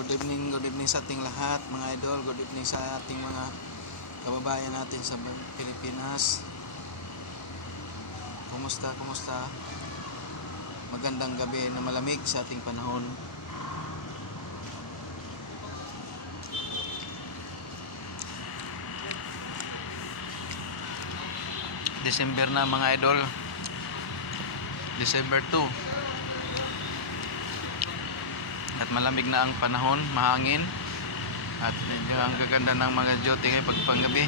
Good evening, good evening sa ating lahat, mga idol. Good evening sa ating mga kababayan natin sa Pilipinas. Kumusta, kumusta? Magandang gabi na malamig sa ating panahon. December na mga idol. December 2. At malamig na ang panahon, mahangin. At medyo ang gaganda ng mga jote ngayon pag panggabi.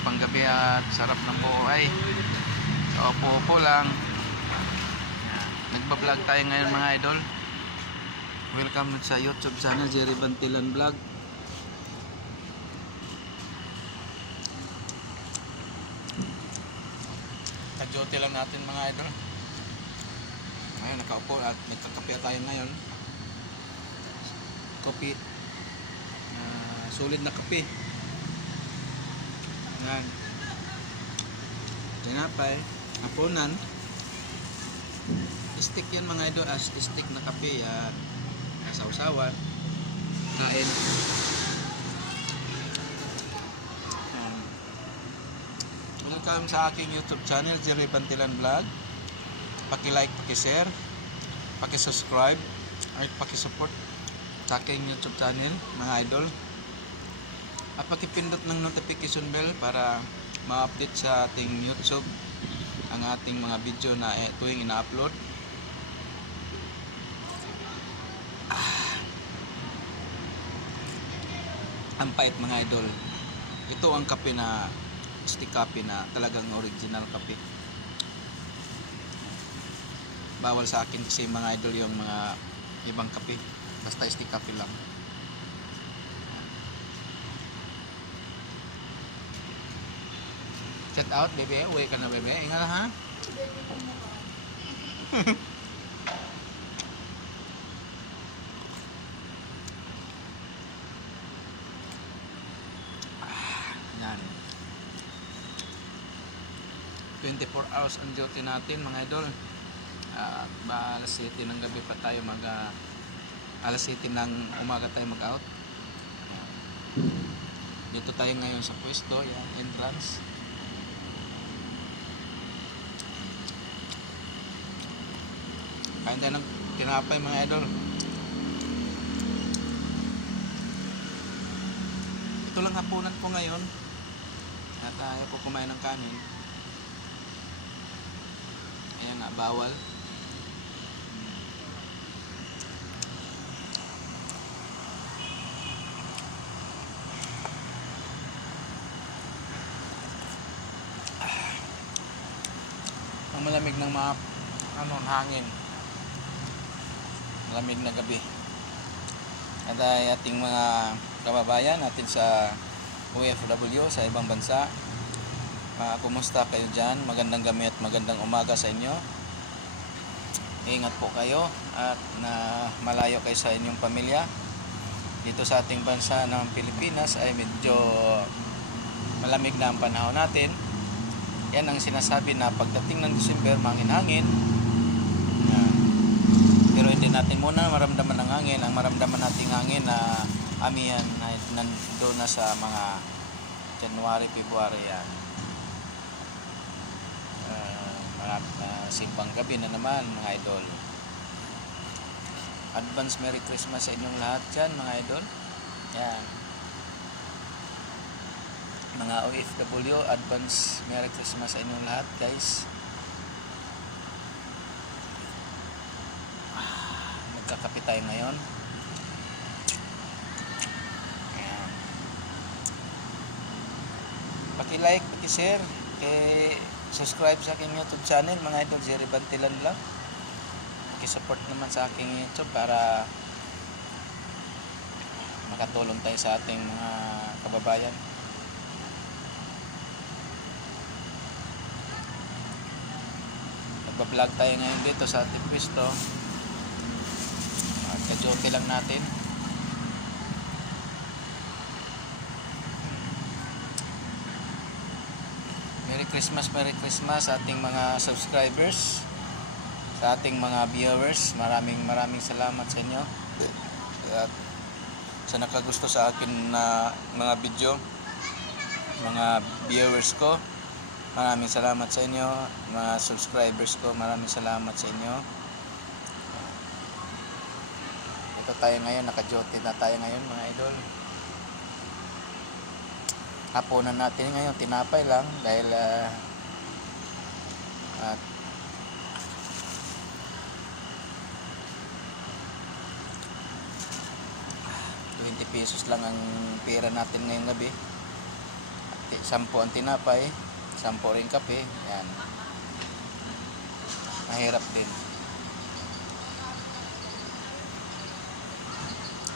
Panggabi at sarap ng buhay. So, upo-upo lang. Nagbablog tayo ngayon mga idol. Welcome sa YouTube channel Jerry Bantilan Vlog. Nag-jote lang natin mga idol. Ngayon nakaupo at nagkakape tayo ngayon. Kopi. Ah, solid na kape. Yan. Tinapay. Aponan. Stick yan mga idol. As stick na kape. Yan. Sausawan. Kain. Yan. Welcome sa aking YouTube channel, Jerry Bantilan Vlog. Paki-like, paki-share, paki-subscribe, at paki-support sa aking YouTube channel, mga idol. At pakipindot ng notification bell para ma-update sa ating YouTube ang ating mga video na eh, tuwing ina-upload. Ah. Ang pait mga idol. Ito ang kape na stick kape na talagang original kape. Bawal sa akin kasi mga idol yung mga ibang kape. Basta stick kape lang. Check out, bebe. Uwi ka na, bebe. Ingat ha. Ah, Yan. 24 hours ang duty natin mga idol. Ah, ba alas 7 ng gabi pa tayo mag ah, alas 7 ng umaga tayo mag-out. Dito tayo ngayon sa pwesto, yan, entrance. Kain tayo ng tinapay mga idol. Ito lang hapunan ko ngayon. At ayaw ko kumain ng kanin. Ayan na, bawal. Ang malamig ng mga ano, hangin. Malamig na gabi. At ay ating mga kababayan natin sa OFW sa ibang bansa. Ah, kumusta kayo dyan? Magandang gabi at magandang umaga sa inyo. Ingat po kayo at na malayo kayo sa inyong pamilya. Dito sa ating bansa ng Pilipinas ay medyo malamig na ang panahon natin yan ang sinasabi na pagdating ng December, mangin-hangin. Yan. Pero hindi natin muna maramdaman ng hangin. Ang maramdaman nating hangin na amihan na nandoon na sa mga January, February yan. Uh, mga uh, simbang gabi na naman mga idol. Advance Merry Christmas sa inyong lahat dyan mga idol. Yan mga OFW, advance Merry Christmas sa inyong lahat guys. Ah, Magkakape tayo ngayon. Ayan. Paki-like, paki-share, paki-subscribe sa aking YouTube channel, mga idol, Jerry Bantilan lang. Paki-support naman sa aking YouTube para makatulong tayo sa ating mga kababayan. Nagpa-vlog tayo ngayon dito sa ating pwesto. Magka-joke lang natin. Merry Christmas, Merry Christmas sa ating mga subscribers, sa ating mga viewers. Maraming maraming salamat sa inyo. at sa nakagusto sa akin na mga video, mga viewers ko. Maraming salamat sa inyo, mga subscribers ko. Maraming salamat sa inyo. Ito tayo ngayon, naka-duty na tayo ngayon mga idol. Hapunan natin ngayon, tinapay lang dahil ah, at Twenty pesos lang ang pera natin ngayong gabi. At sampo ang tinapay, sampo rin kape. Yan. Mahirap din.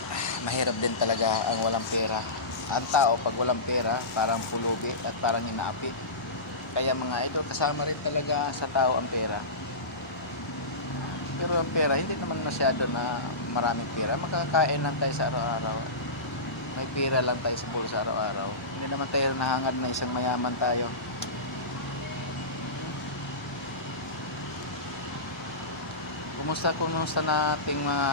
Ah, Mahirap din talaga ang walang pera. Ang tao pag walang pera, parang pulubi at parang inaapi. Kaya mga idol, kasama rin talaga sa tao ang pera. Pero ang pera, hindi naman masyado na maraming pera. Makakain lang tayo sa araw-araw. May pera lang tayo sa bulsa araw-araw. Hindi naman tayo nahangad na isang mayaman tayo. Kumusta kumusta nating mga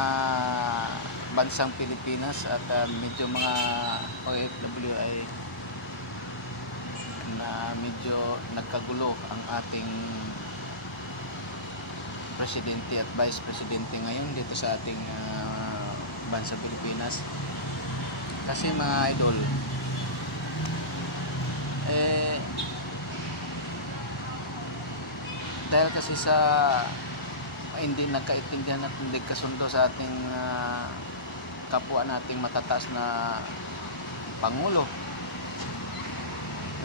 bansang Pilipinas at ah, medyo mga OFW ay na medyo nagkagulo ang ating presidente at vice presidente ngayon dito sa ating ah, bansa Pilipinas. Kasi mga idol, eh, dahil kasi sa hindi nagkaintindihan at hindi kasundo sa ating ah, kapwa nating matataas na pangulo.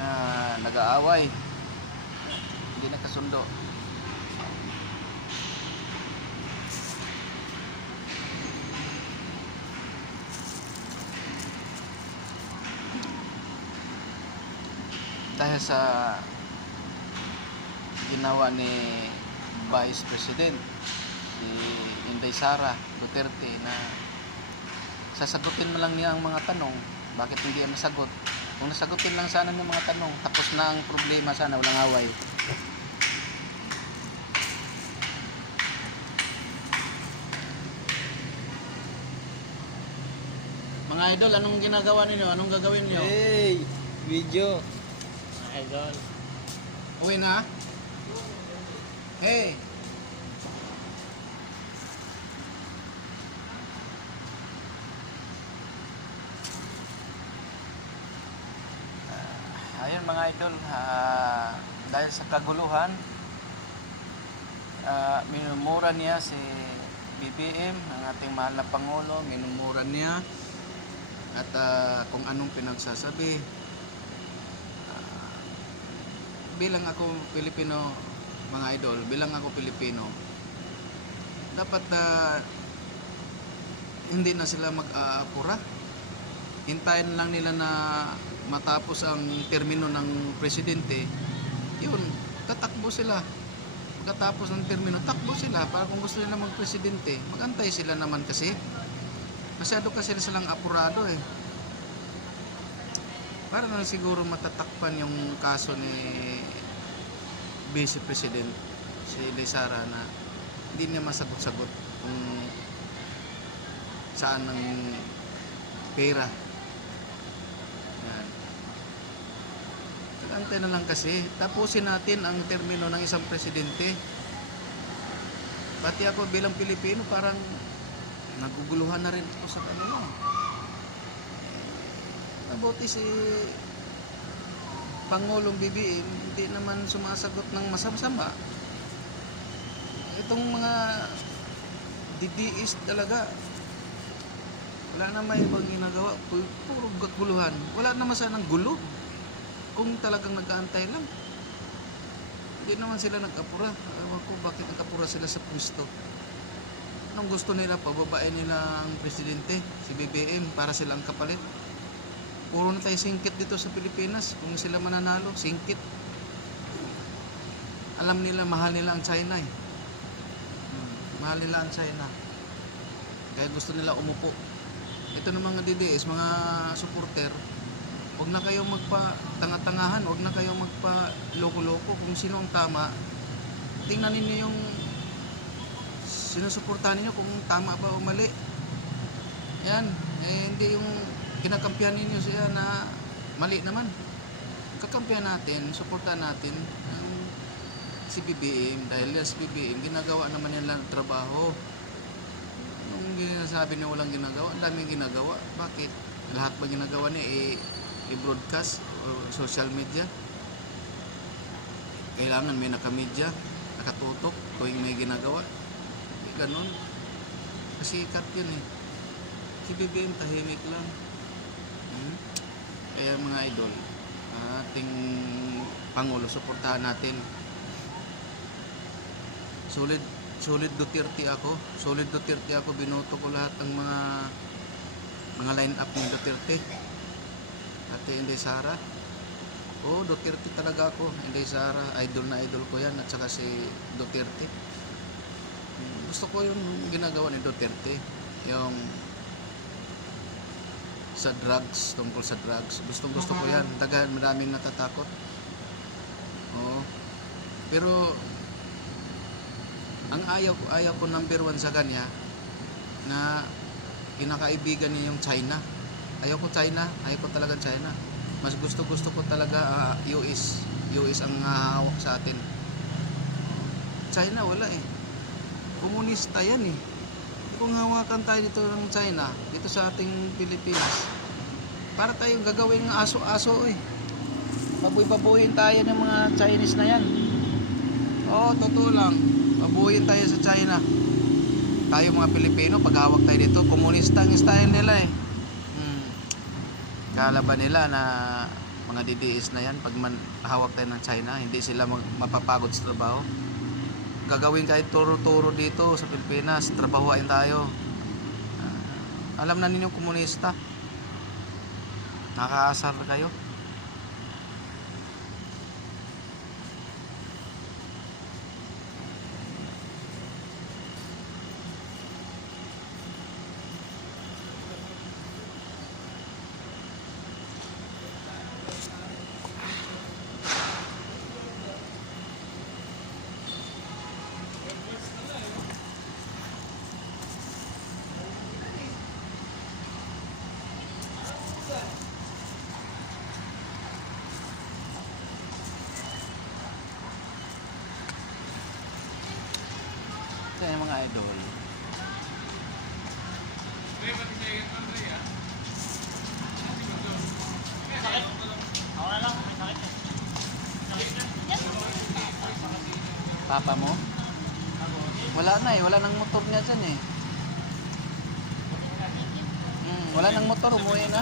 Na nag-aaway. Hindi nakasundo dahil sa ginawa ni Vice President si Inday Sara Duterte na sasagutin mo lang niya ang mga tanong bakit hindi yan nasagot kung nasagutin lang sana ng mga tanong tapos na ang problema sana walang away mga idol anong ginagawa ninyo anong gagawin niyo Hey! Video! Idol. uwi na hey Ah, ayun mga idol ah, dahil sa kaguluhan ah, minumura niya si BBM ang ating mahal na Pangulo minumura niya. At ah, kung anong pinagsasabi Ah, bilang ako Pilipino mga idol bilang ako Pilipino dapat na hindi na sila mag-aapura. Hintayin lang nila na matapos ang termino ng presidente yun tatakbo sila. Pagkatapos ng termino takbo sila para kung gusto nila magpresidente magantay sila naman kasi. Masyado kasi silang apurado eh. Para na siguro matatakpan yung kaso ni Vice President si Lizara na hindi niya masagot-sagot kung saan ang pera. Yan. Antay na lang kasi. Tapusin natin ang termino ng isang presidente. Pati ako bilang Pilipino parang naguguluhan na rin ako sa kanila. Mabuti si Pangulong BBM hindi naman sumasagot ng masama Itong mga DDS talaga wala na may ibang ginagawa pu- puro gaguluhan wala naman sanang gulo kung talagang nag-aantay lang hindi naman sila nag-apura. Ewan ko bakit nag-apura sila sa pwesto. Anong gusto nila? Pababain nila ang presidente si BBM para silang kapalit. Puro na tayo singkit dito sa Pilipinas. Kung sila mananalo singkit. Alam nila mahal nila ang China eh. Hmm, mahal nila ang China. Kaya gusto nila umupo. Ito ng mga DDS mga supporter huwag na kayong magpa tanga-tangahan huwag na kayong magpa loko-loko kung sino ang tama tingnan ninyo yung sinusuportahan ninyo kung tama ba o mali Yan, eh, hindi yung kinakampihan ninyo siya na mali naman. Kakampihan natin, suportahan natin ang si BBM dahil si BBM ginagawa naman nila ang trabaho. Yung ginasabi na walang ginagawa, ang daming ginagawa. Bakit? Lahat ba ginagawa niya eh, i-broadcast o social media? Kailangan may nakamedya, nakatutok tuwing may ginagawa. Hindi ganun. Kasi cut yun eh. Si BBM tahimik lang. Hmm? Kaya mga idol, ating Pangulo, suportahan natin. Solid, solid Duterte ako. Solid Duterte ako. Binoto ko lahat ng mga mga line up ni Duterte. Ate Inday Sara. Oo, Duterte talaga ako. Inday Sara, idol na idol ko yan. At saka si Duterte. Hmm, Gusto ko yung ginagawa ni Duterte. Yung sa drugs, tungkol sa drugs. Gustong gusto ko yan. Dagan, maraming natatakot. Oo. Pero, ang ayaw ko, ayaw ko number one sa kanya, na kinakaibigan niya yung China. Ayaw ko China, ayaw ko talaga China. Mas gusto gusto ko talaga ah, US. US ang ah, hawak sa atin. China wala eh. Komunista yan eh. Kung hawakan tayo dito ng China, dito sa ating Pilipinas, para tayong gagawin aso-aso eh. Baboy-baboyin tayo ng mga Chinese na yan. Oo, totoo lang. Babuyin tayo sa China. Tayo mga Pilipino, pag hawak tayo dito, komunista ang style nila eh. Kala ba nila na mga DDS na yan, pag man, hawak tayo ng China, hindi sila mapapagod sa trabaho. Gagawin kahit turo-turo dito sa Pilipinas, trabahuin tayo. Ah, alam na ninyo komunista. Nakaasar kayo. Yung mga idol. Papa mo? Wala na eh, wala nang motor niya dyan eh. Hmm, wala nang motor, umuwi na.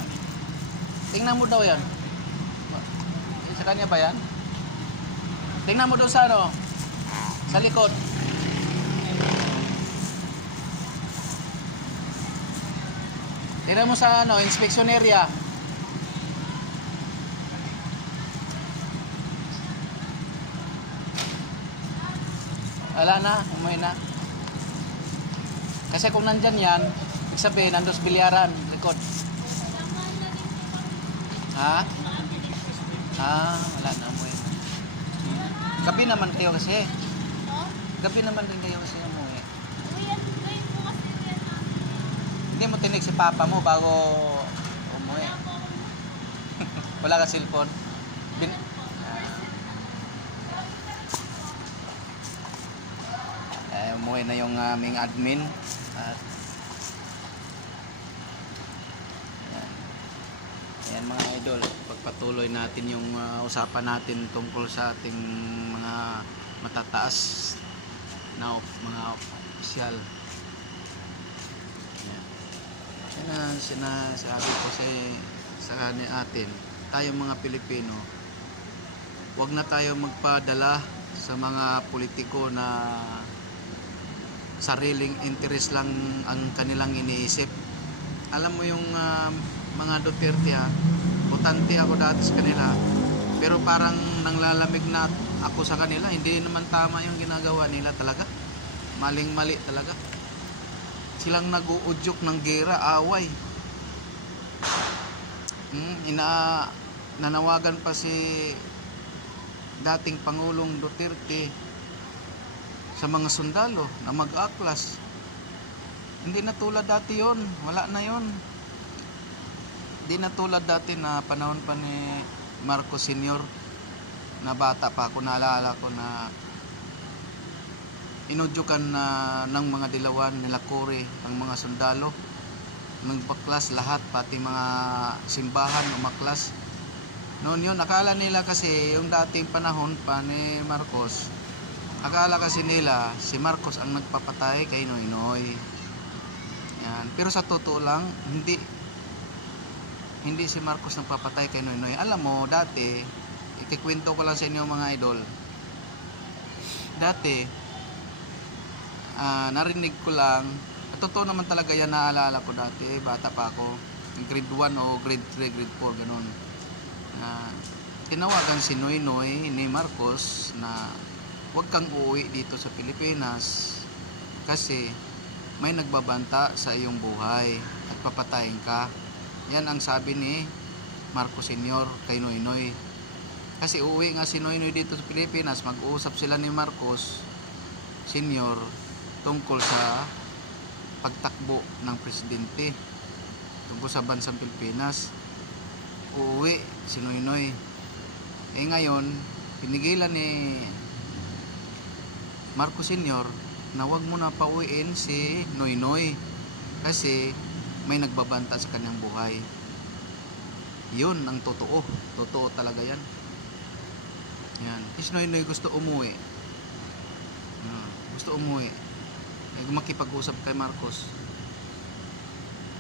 Tingnan mo daw yan. Sa kanya ba yan? Tingnan mo daw sa ano? Sa likod. Tingnan mo sa ano, inspection area. Wala na, umuwi na. Kasi kung nandyan yan, ibig sabihin, nandos bilyaran, likod. Ha? Ah, wala na, umuwi na. Gabi naman kayo kasi. Gabi naman din kayo kasi umuwi. Hindi mo tinig si papa mo bago umuwi. Wala ka cellphone. Bin eh, umuwi na yung aming admin at yan. yan mga idol pagpatuloy natin yung uh, usapan natin tungkol sa ating mga matataas na mga opisyal. Yan ang sinasabi ko sa, sa kani atin, tayo mga Pilipino, huwag na tayo magpadala sa mga politiko na sariling interest lang ang kanilang iniisip. Alam mo yung ah, mga Duterte ha, butante ako dati sa kanila, pero parang nanglalamig na ako sa kanila, hindi naman tama yung ginagawa nila talaga. Maling-mali talaga silang nag-uudyok ng gera, away. Hmm, ina nanawagan pa si dating Pangulong Duterte sa mga sundalo na mag-aklas. Hindi na tulad dati yon Wala na yon Hindi na tulad dati na panahon pa ni Marcos Senior na bata pa ako naalala ko na inudyukan na ng mga dilawan nila Kore ang mga sundalo. Magbaklas lahat pati mga simbahan umaklas. Noon yun akala nila kasi yung dating panahon pa ni Marcos akala kasi nila si Marcos ang nagpapatay kay Noy Noy yan. Pero sa totoo lang hindi. Hindi si Marcos nagpapatay kay Noy Noy alam mo dati ikikwento ko lang sa inyo mga idol. Dati ah, narinig ko lang. At totoo naman talaga yan naalala ko dati. Bata pa ako. Grade 1 o grade 3 grade 4 ganun. Na tinawagan si Noy Noy ni Marcos na huwag kang uuwi dito sa Pilipinas kasi may nagbabanta sa iyong buhay at papatayin ka. Yan ang sabi ni Marcos Senior kay Noy Noy. Kasi uuwi nga si Noy Noy dito sa Pilipinas mag-uusap sila ni Marcos Senior tungkol sa pagtakbo ng presidente tungkol sa bansang Pilipinas. Uuwi si Noy Noy eh ngayon pinigilan ni Marcos Senior na wag mo na pauwiin si Noy Noy kasi may nagbabanta sa kanyang buhay. Yun ang totoo. Totoo talaga yan. Yan. Si Noy Noy gusto umuwi? Ah, gusto umuwi makipag-usap kay Marcos.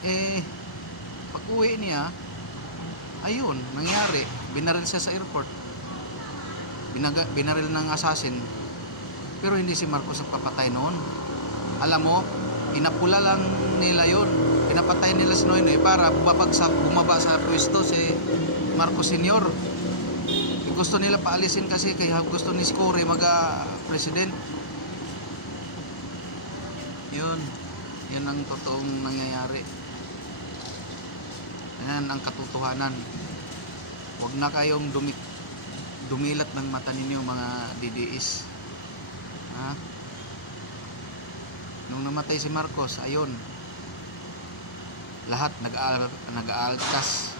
Eh pag uwi niya ayun nangyari. Binaril siya sa airport. Binaga, binaril ng assassin. Pero hindi si Marcos ang papatay noon. Alam mo inapula lang nila yon pinapatay nila si Noynoy para bumabagsak bumaba sa pwesto si Marcos Senior. Eh, gusto nila paalisin kasi kaya gusto ni Score mag ah, president yun. Yan ang totoong nangyayari. Yan ang katotohanan. Huwag na kayong dumi, dumilat ng mata ninyo mga DDS ha? Nung namatay si Marcos ayun. Lahat nag-aal nag-aaltas.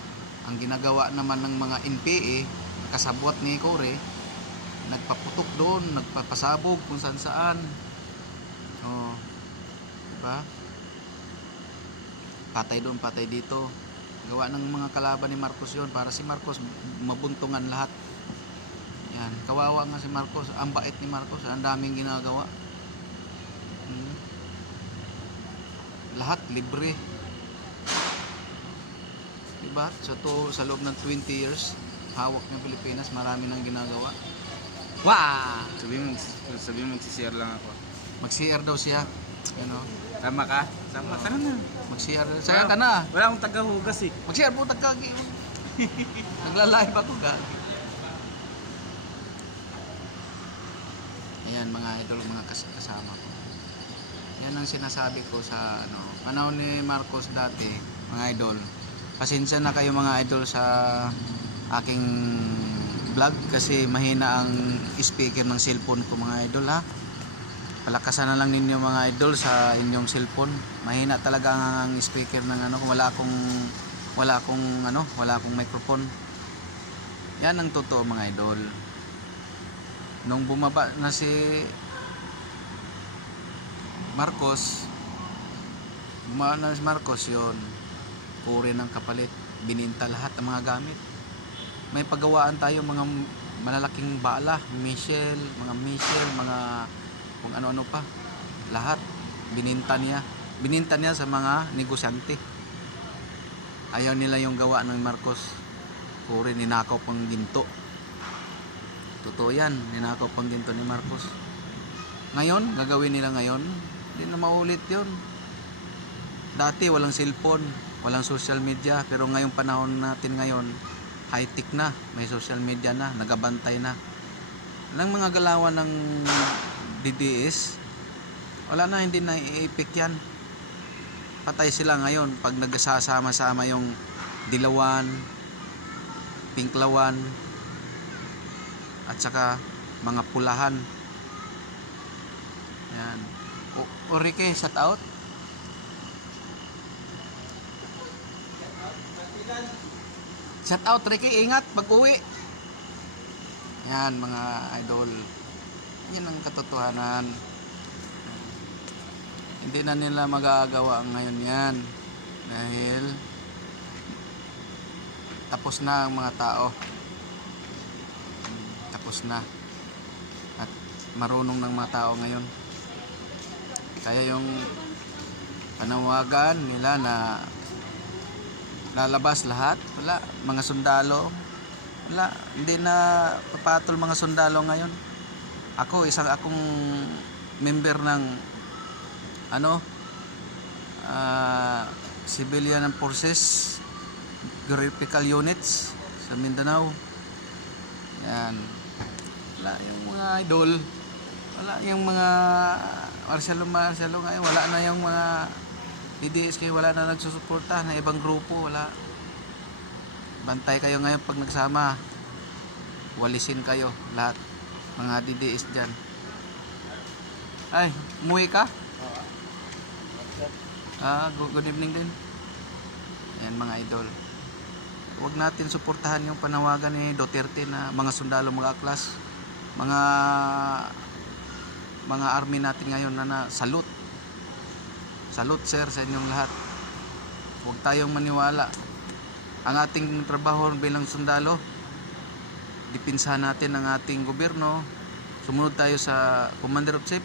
Ang ginagawa naman ng mga NPA kasabwat ni Kore nagpaputok doon nagpapasabog kung saan saan oh diba patay doon patay dito. Gawa ng mga kalaban ni Marcos yon para si Marcos mabuntungan lahat. Yan kawawa nga si Marcos. Ang bait ni Marcos ang daming ginagawa. Hmm. lahat libre. Diba? Sa to sa loob ng 20 years hawak ng Pilipinas marami nang ginagawa. Wow Sabi mo, sabi mo magsisiyar lang ako. mag-CR daw siya. Ano Tama ka? Tama. Ka na. mag-CR saya ka na. Wala akong tagahugas eh. mag-CR po tagkagi naglalive ako ga ayan mga idol mga kas- kasama ko. Yan ang sinasabi ko sa ano panahon ni Marcos dati mga idol. Pasensya na kayo mga idol sa aking vlog kasi mahina ang speaker ng cellphone ko mga idol ha palakasan na lang ninyo mga idol sa inyong cellphone. Mahina talaga ang speaker ng ano wala akong wala akong ano wala akong microphone. Yan ang totoo mga idol. Nung bumaba na si Marcos bumaba na si Marcos yon puri ng kapalit. Bininta lahat ang mga gamit. May paggawaan tayo mga malalaking bala missile mga missile mga kung ano-ano pa. Lahat. Bininta niya. Bininta niya sa mga negosyante. Ayaw nila yung gawa ng Marcos. Puri ninakaw pang ginto. Totoo yan. Ninakaw pang ginto ni Marcos. Ngayon gagawin nila ngayon? Hindi na maulit yun. Dati walang cellphone walang social media. Pero ngayong panahon natin ngayon high tech na. May social media na nagabantay na. Ng mga galawan ng DDS wala na hindi na i-epic yan. Patay sila ngayon pag nagsasama-sama yung dilawan pinklawan at saka mga pulahan. Yan o Orike shout out. Shout out Ricky ingat pag uwi yan mga idol. Yan ang katotohanan. Hindi na nila magagawa ngayon yan. Dahil tapos na ang mga tao. Tapos na. At marunong ng mga tao ngayon. Kaya yung panawagan nila na lalabas lahat, wala. Mga sundalo, wala. Hindi na papatol mga sundalo ngayon. Ako, isang akong member ng ano, ah, civilian forces, graphical units sa Mindanao. Yan. Wala yung mga idol. Wala yung mga martial martial ngayon. Wala na yung mga DDS kayo. Wala na nagsusuporta na ibang grupo. Wala. Bantay kayo ngayon pag nagsama. Walisin kayo lahat. Mga DDS dyan. Ay, umuwi ka? Ah, good, good evening din. Ayan mga idol. Huwag natin suportahan yung panawagan ni Duterte na mga sundalo, mga aklas, mga mga army natin ngayon na, na salute. Salute sir sa inyong lahat. Huwag tayong maniwala. Ang ating trabaho bilang sundalo, dipinsahan natin ang ating gobyerno. Sumunod tayo sa Commander of Chief.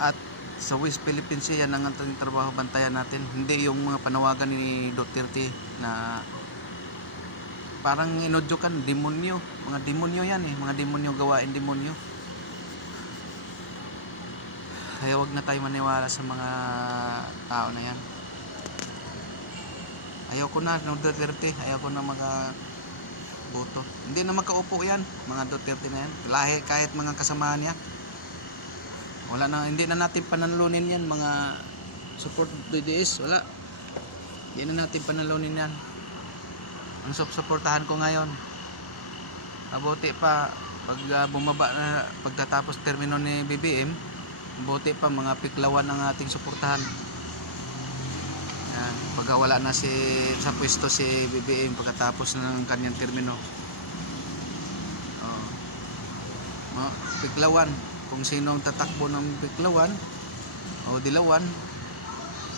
At sa West Philippines Sea, yan ang ating trabaho, bantayan natin. Hindi yung mga panawagan ni Duterte na parang inodyokan, demonyo. Mga demonyo yan eh, mga demonyo gawain demonyo. Kaya wag na tayo maniwala sa mga tao na yan. Ayaw ko na ng Duterte, ayaw ko na mga boto. Hindi na makaupo yan, mga Duterte na yan. Lahi kahit mga kasamahan niya. Wala na, hindi na natin pananalunin yan, mga support DDS, wala. Hindi na natin pananalunin yan. Ang sup- supportahan ko ngayon, mabuti pa, pag ah, bumaba na, pagtatapos termino ni BBM, mabuti pa, mga piklawan ang ating suportahan. Yan, pag wala na si, sa pwesto si BBM, pagkatapos na ng kanyang termino. Oh. Mga piklawan, kung sino ang tatakbo ng piklawan o dilawan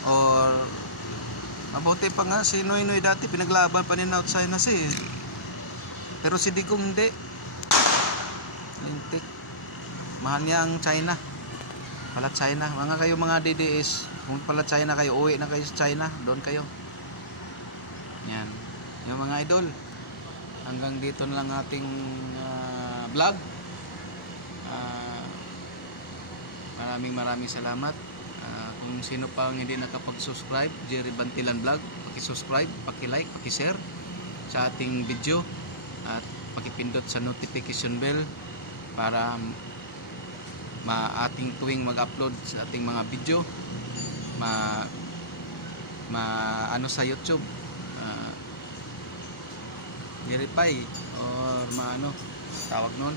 or mabuti pa nga si Noy Noy dati pinaglaban pa ni outside na si pero si Digong hindi. Lintik mahal niya ang China pala China. Mga kayo mga DDS kung pala China kayo uwi na kayo sa China doon kayo. Yan. Yung mga idol hanggang dito na lang ating ah, vlog. Ah, maraming maraming salamat. Ah, kung sino pa ang hindi nakapag-subscribe, Jerry Bantilan Vlog, paki-subscribe, paki-like, paki-share sa ating video at pakipindot sa notification bell para ma ating tuwing mag-upload sa ating mga video ma ma ano sa YouTube ah, verify or maano tawag nun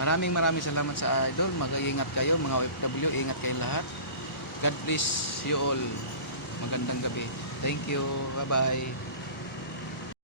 Maraming maraming salamat sa idol. Mag-iingat kayo mga OFW. Ingat kayo lahat. God bless you all. Magandang gabi. Thank you. Bye-bye.